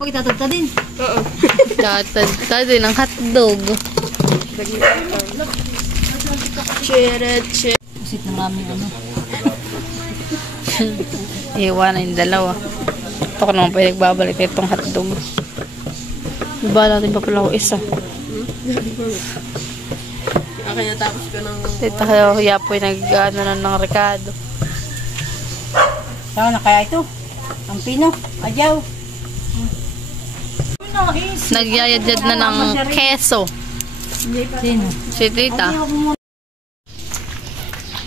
Itatagta din. Oo. Tatagta din ang hotdog. Chiret. Pusit na namin ano. Iwan na yung dalawa. Ito ko naman pwede nagbabalik itong hotdog. Diba natin pa pala ako isa. Kaya tapos ka ng... Dito kaya po yung nag-ano na ng rekado. Saan na kaya ito? Ang pino, adyaw. Nagyayadjad na ng keso. Sino? Si tita.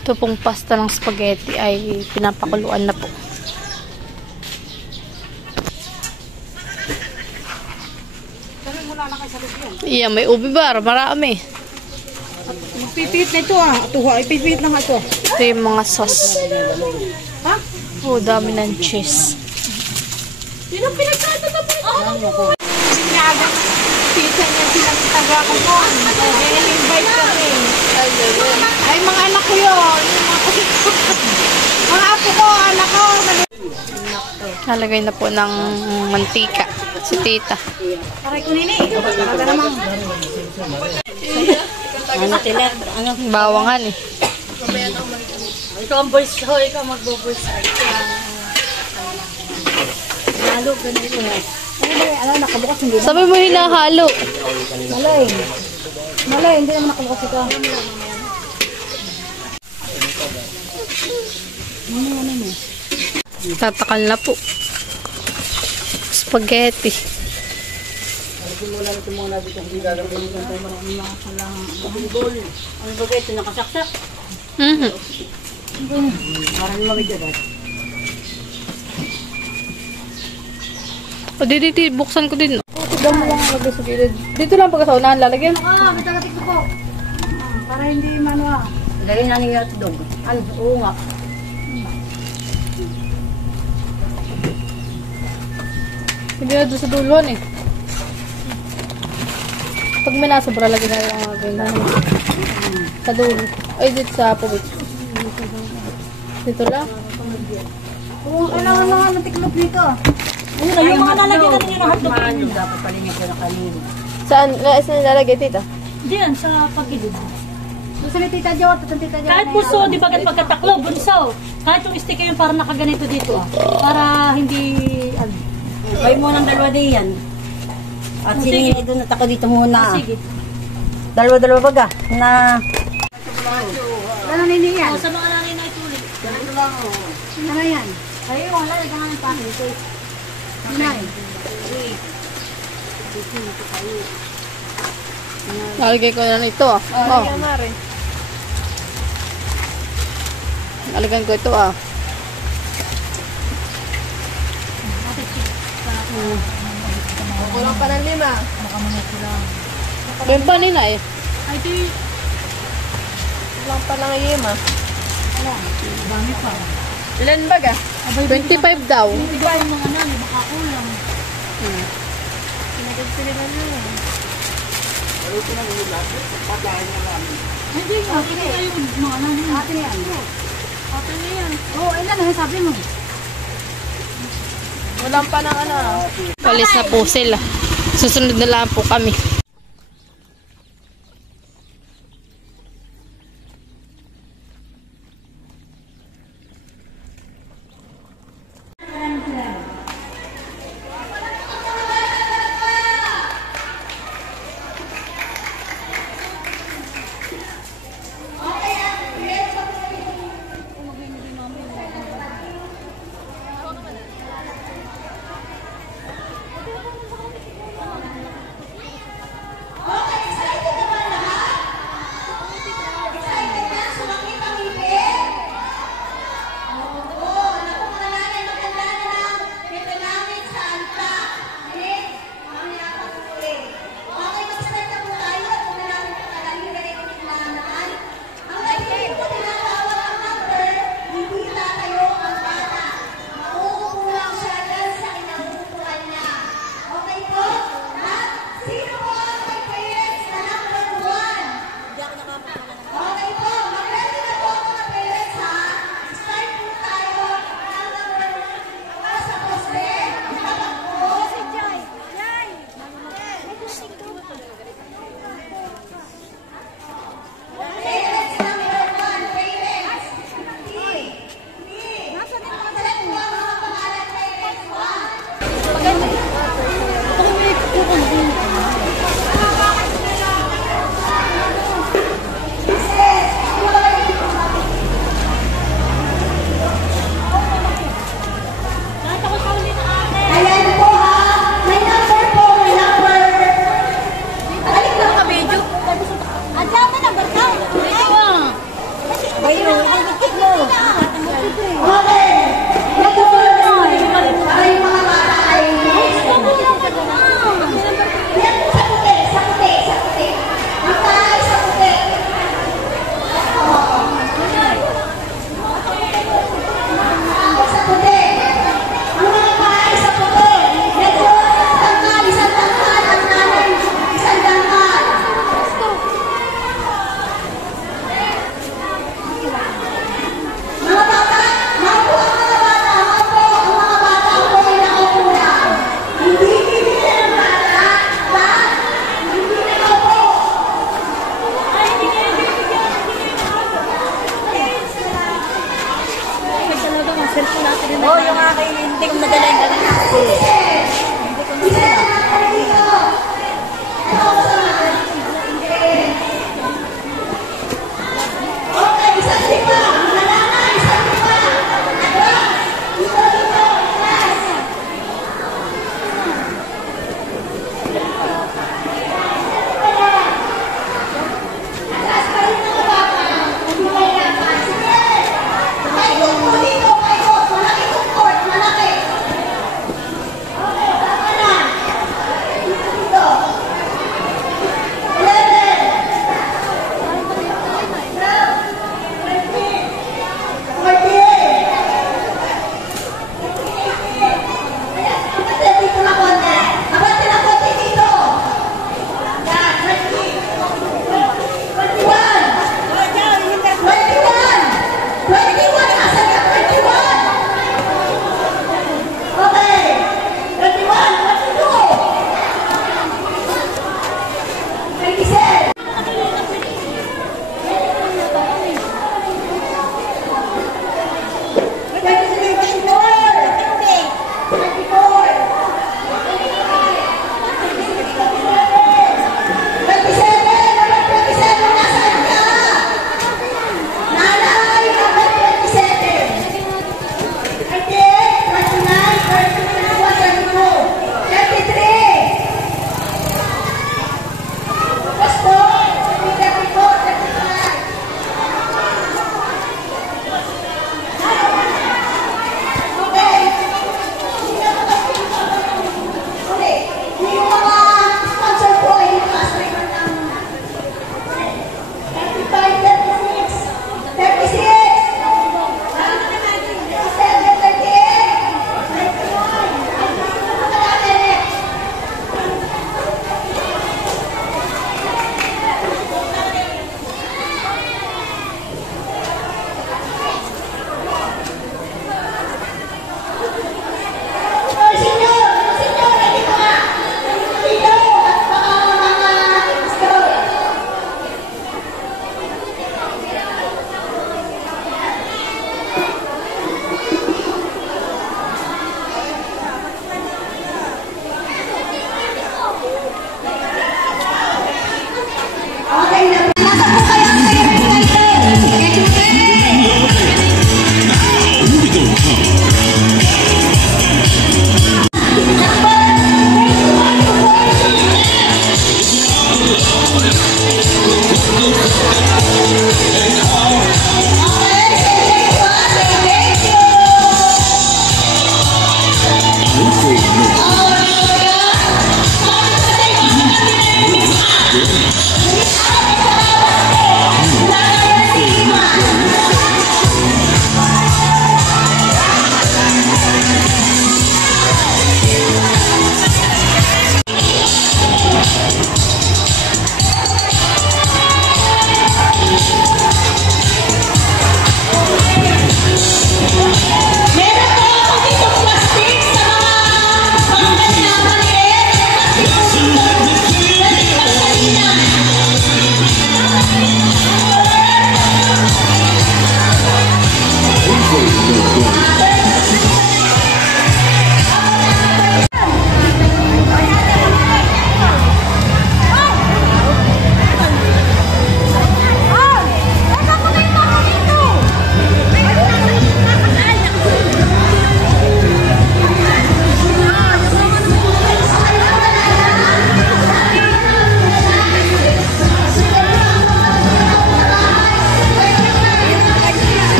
Ito pong pasta ng spaghetti ay pinapakuluan na po. Iya, may ubi bar. Marami. Pipit na ito ah. Ito ha, ipipit na nga ito. Ito yung mga sauce. Ha? Oh, dami ng cheese. Sino pinagkatatabi? Tita niya silang taga ko po. I-invite kami. Ay, mga anak ko yun. Mga apo ko, anak ko. Nalagay na po ng mantika si tita. Paray ko nini. Talaga naman. Ano tila? Ano? Bawangan eh. Ikaw ang voice ko. Ikaw magbo-voice. Lalo, ganito. Ano, nakabukas hindi na. Sabi mo hinahalo. Malay. Malay, hindi naman nakabukas ito. Tatakal na po. Spaghetti. Ano ba ito? Nakasaksak? Parang lumamig ba? O, dito, buksan ko din. Tignan mo lang ang lagay sa gilid. Dito lang pagkasaunahan lalagyan. May tagatik ko po. Para hindi mano ah. Dahil na ninyo at dog. Ano? Oo nga. Hindi na doon sa duluan eh. Pag may nasobra, lagyan na lang ang ganyan. Sa dulo. Ay, dito sa pubit. Dito lang. Oo, kailangan mga natiklop dito. Yung mga nalagyan na ninyo ng hotdog. Dapat palinig ko na kanina. Saan nilalagay, tita? Diyan, sa pagilid. Gusto ni Tita Jo, Tita Jo. Kahit puso, di ba pagkataklo, bunso. Kahit yung stick yung parang nakaganito dito. Para hindi... Kaya mo ng dalawa din yan. At sinili doon at ako dito muna. Sige. Dalawa-dalawa baga na... Ano na hindi yan? Sa mga nanay na ituloy. Ano yan? Ay, wala. Ito nga ng pangin. Inay. Nalagay ko na ito ah. Oh. Nalagyan ko ito ah. Kulang pa ng 5. Yung panina eh. Ay, di. Kulang pa ng 5. Dami pa. Ilan baga? 25 daw. Hindi ba yung mga nanay, baka kulang. Hindi nga, hindi kayo mga nanay. Ate yan. Ate na yan. Oo, ilan ang sabi mo? Walang pa ng ano. Palis na po sila. Susunod na lang po kami.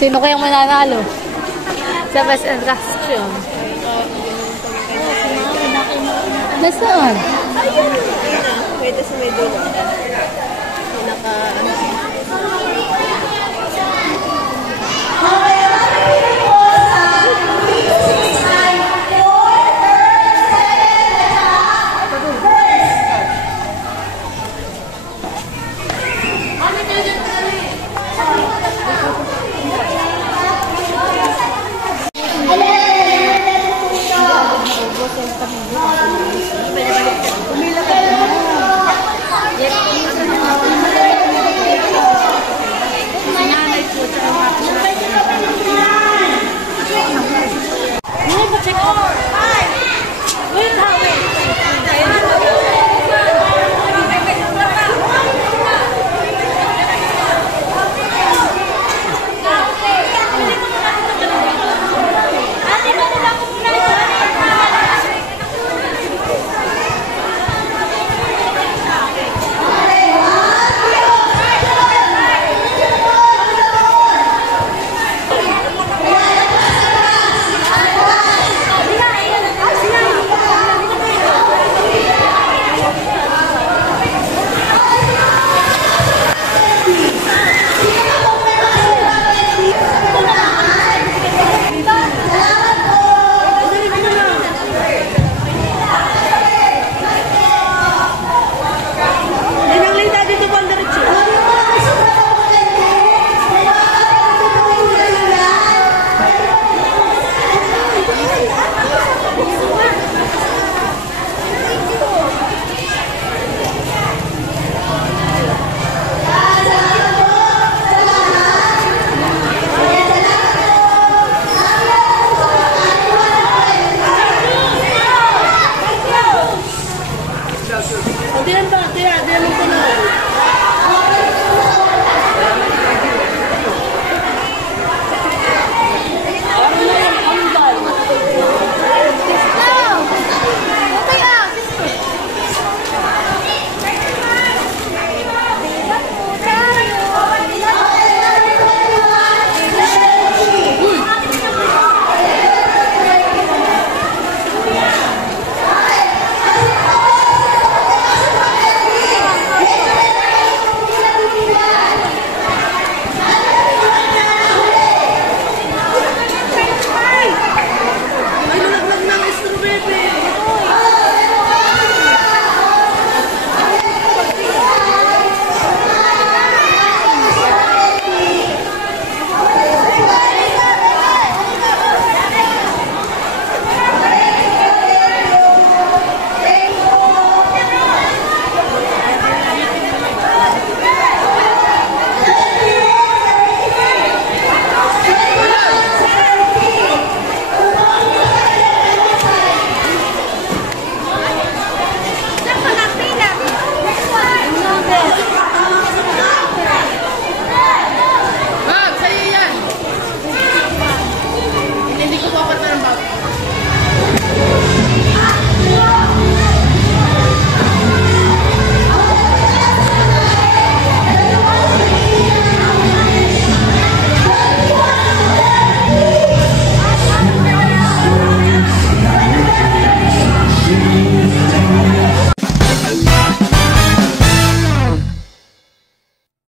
Sino kayang mananalo? Sa best attraction. Nasaan? Pwede sa may dulo.